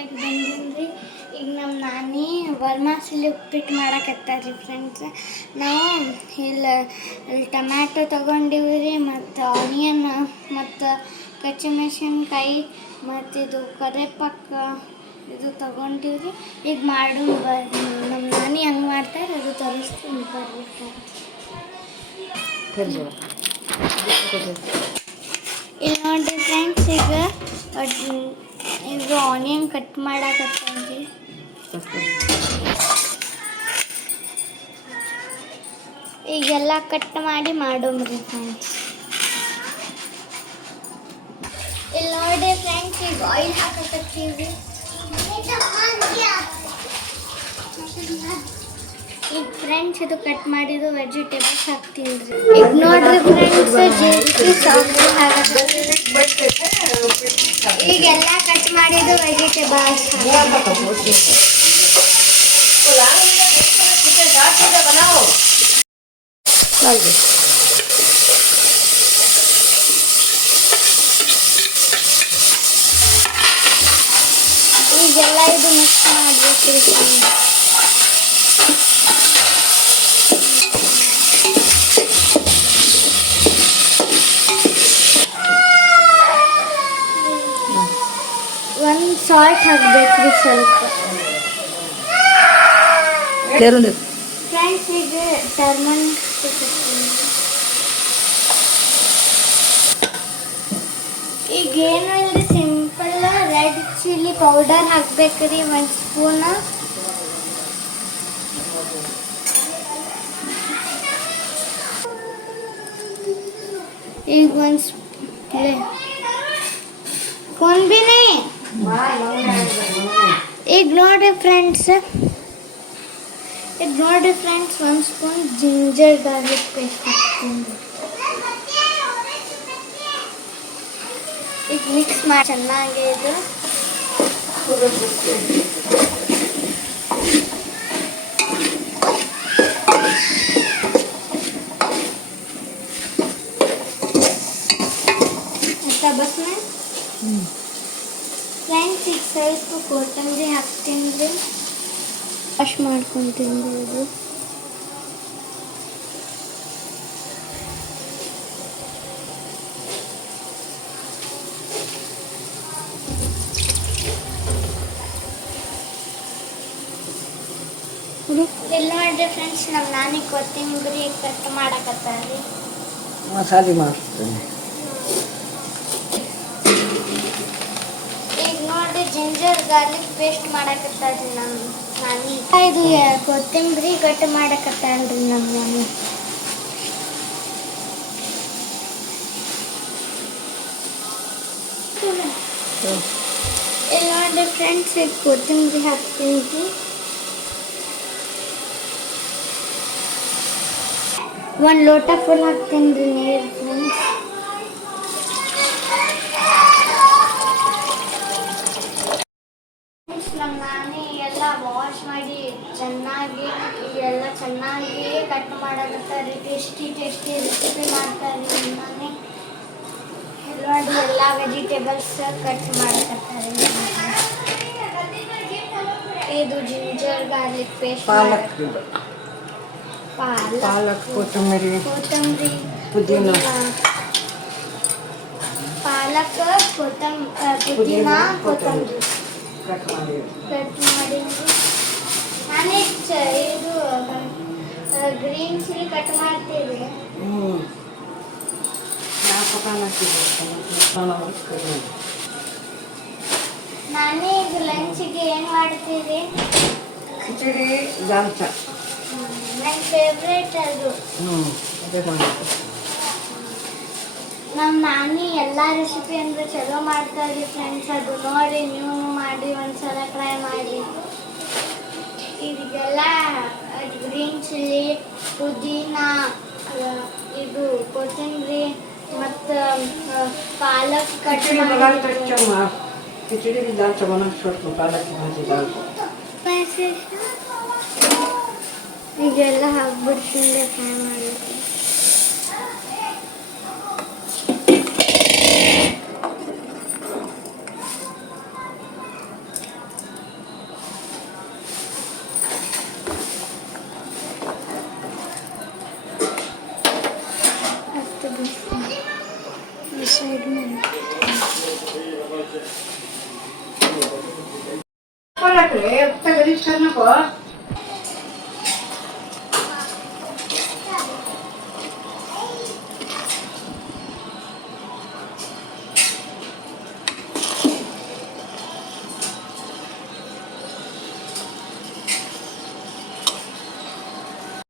ಆಗಿ ಬಂದಿನ್ರಿ. ಈಗ ನಮ್ಮ ನಾನಿ ವರ್ಮಾಸಲಿ ಉಪ್ಪಿಟ್ಟು ಮಾಡಕತ್ತಾರ್ರಿ ಫ್ರೆಂಡ್ಸ್. ನಾವು ಇಲ್ಲಿ ಟೊಮ್ಯಾಟೊ ತೊಗೊಂಡಿವ್ರಿ, ಮತ್ತು ಆನಿಯನ್, ಮತ್ತು ಕಚ್ಚಿಮೆಣಸಿನ್ಕಾಯಿ, ಮತ್ತು ಇದು ಕರಿವೇಪಾಕ ಇದು ತೊಗೊಂಡಿವ್ರಿ. ಈಗ ಮಾಡು ಬರ್ರಿ, ನಮ್ಮ ನಾನಿ ಹೆಂಗೆ ಮಾಡ್ತಾರೆ ಅದು ತೋರಿಸ್ತೀನಿ ಬರ್ರಿ ಫ್ರೆಂಡ್ಸ್. ಇಲ್ಲಿ ನೋಡಿರಿ ಫ್ರೆಂಡ್ಸ್, ಈಗ ಆನಿಯನ್ ಕಟ್ ಮಾಡಕತ್ತೀವಿ. ಈಗೆಲ್ಲ ಕಟ್ ಮಾಡಿ ಮಾಡೋಮ್ರಿ ಫ್ರೆಂಡ್ಸ್. ಇಲ್ಲಿ ನೋಡಿ ಫ್ರೆಂಡ್ಸ್, ಈಗ ಆಯಿಲ್ ಹಾಕಕತ್ತೀವಿ. ಈಗ ಫ್ರೆಂಡ್ಸ್ ಇದು ಕಟ್ ಮಾಡಿದ್ದು ವೆಜಿಟೇಬಲ್ಸ್ ಹಾಕ್ತೀವಿ. ಈಗ ನೋಡ್ರಿ ಫ್ರೆಂಡ್ಸ್, ಜೀರಿಗೆ ಸಾಸ್ ಹಾಕತ್ತೀವಿ. ಈಗೆಲ್ಲ ಕಟ್ ಮಾಡಿದ್ದು ವೆಜಿಟೇಬಲ್ಸ್ ಈಗೆಲ್ಲ ಇದು ಮಿಕ್ಸ್ ಮಾಡಬೇಕು. ಒಂದು ಸಾಲ್ಟ್ ಹಾಕ್ಬೇಕ್ರಿ ಸ್ವಲ್ಪ. ಫ್ರೆಂಡ್ಸ್ ಈಗ ಟರ್ಮನ್ ಈಗ ಏನು ಇಲ್ರಿ, ಸಿಂಪಲ್ ರೆಡ್ ಚಿಲ್ಲಿ ಪೌಡರ್ ಹಾಕ್ಬೇಕ್ರಿ 1 ಸ್ಪೂನ್. ಈಗ ಒಂದು ಸ್ಪೂನ್ ಬಿನೇ. ಈಗ ನೋಡ್ರಿ friends, 1 spoon ginger garlic paste ಹಾಕ್ತೀನಿ. ಈಗ ಮಿಕ್ಸ್ ಮಾಡಿ ಚೆನ್ನಾಗಿ ಇದು ಬಸ್ನ ಫ್ರೆಂಡ್ಸ್. ಈಗ ಸ್ವಲ್ಪ ಕೊತ್ತಂಬರಿ ಹಾಕ್ತೀನಿ ರೀ, ವಾಶ್ ಮಾಡ್ಕೊತೀನಿ ಇದು. ಇಲ್ಲಿ ನೋಡ್ರಿ ಫ್ರೆಂಡ್ಸ್, ನಮ್ಮ ನಾನಿ ಕೊತ್ತಂಬರಿ ಕಟ್ ಮಾಡಕತ್ತಾರ್ರಿ. ಮಸಾಲೆ ಮಾಡ್ತೀನಿ. ಈಗ ನೋಡ್ರಿ ಜಿಂಜರ್ ಗಾರ್ಲಿಕ್ ಪೇಸ್ಟ್ ಮಾಡಕತ್ತಾರ್ರಿ ನಮ್ಮ ನಾನಿ. ಇದು ಕೊತ್ತಂಬರಿ ಕಟ್ ಮಾಡಕತ್ತಾಳ್ರಿ ನಮ್ಮ ನಾನಿ. ಇಲ್ಲಿ ನೋಡ್ರಿ ಫ್ರೆಂಡ್ಸ್, ಈಗ ಕೊತ್ತಂಬರಿ ಹಾಕ್ತೀನಿ. 1 ಲೋಟ ಫುಲ್ ಹಾಕ್ತೀನಿ ರೀ ನೀರು ಫ್ರೆಂಡ್ಸ್. ನಮ್ಮ ನಾನಿ ಎಲ್ಲ ವಾಶ್ ಮಾಡಿ ಚೆನ್ನಾಗಿ ಕಟ್ ಮಾಡಕತ್ತಾರೆ. ಟೇಸ್ಟಿ ರೆಸಿಪಿ ಮಾಡ್ತಾರೆ ನಮ್ಮ ನಾನಿ. ನೋಡಿ ಎಲ್ಲ ವೆಜಿಟೇಬಲ್ಸ್ ಕಟ್ ಮಾಡಕತ್ತಾರೆ. ಇದು ಜಿಂಜರ್ ಗಾರ್ಲಿಕ್ ಪೇಸ್ಟ್, ಪಾಲಕ್, ಕೊತ್ತಂಬರಿ, ಪುದೀನ, ಪಾಲಕ್, ಪುದೀನ, ಕೊತ್ತಂಬರಿ ಕಟ್ ಮಾಡಿ. ನಾನೇ ಇದು ಗ್ರೀನ್ ಚಿಲ್ಲಿ ಕಟ್ ಮಾಡ್ತೀವಿ. ನಾನೇ ಈಗ ಲಂಚಿಗೆ ಏನು ಮಾಡ್ತೀವಿ? ಖಿಚಡಿ ದಾಲ್ಚ. ನನ್ನ ಫೇವ್ರೇಟ್ ಅದು. ನಮ್ಮ ನಾನಿ ಎಲ್ಲ ರೆಸಿಪಿ ಅಂದರೆ ಚಲೋ ಮಾಡ್ತಾರೆ ಫ್ರೆಂಡ್ಸ್. ಅದು ನೋಡಿ ನೀವು ಮಾಡಿ ಒಂದ್ಸಲ ಟ್ರೈ ಮಾಡಿ. ಇದೆಲ್ಲ ಗ್ರೀನ್ ಚಿಲ್ಲಿ, ಪುದೀನ, ಇದು ಕೊತ್ತಂಬರಿ ಮತ್ತು ಪಾಲಕ್ ಕಟ್ ಮಾಡಿ. खिचड़ी भी दाल चबाना छोड़ को पालक की भाजी दाल को ಈಗೆಲ್ಲ ಹಾಕ್ಬಿಡ್ತೀನಿ ಫ್ರೈ ಮಾಡಲಿಕ್ಕೆ. साइड में गलीज कर नको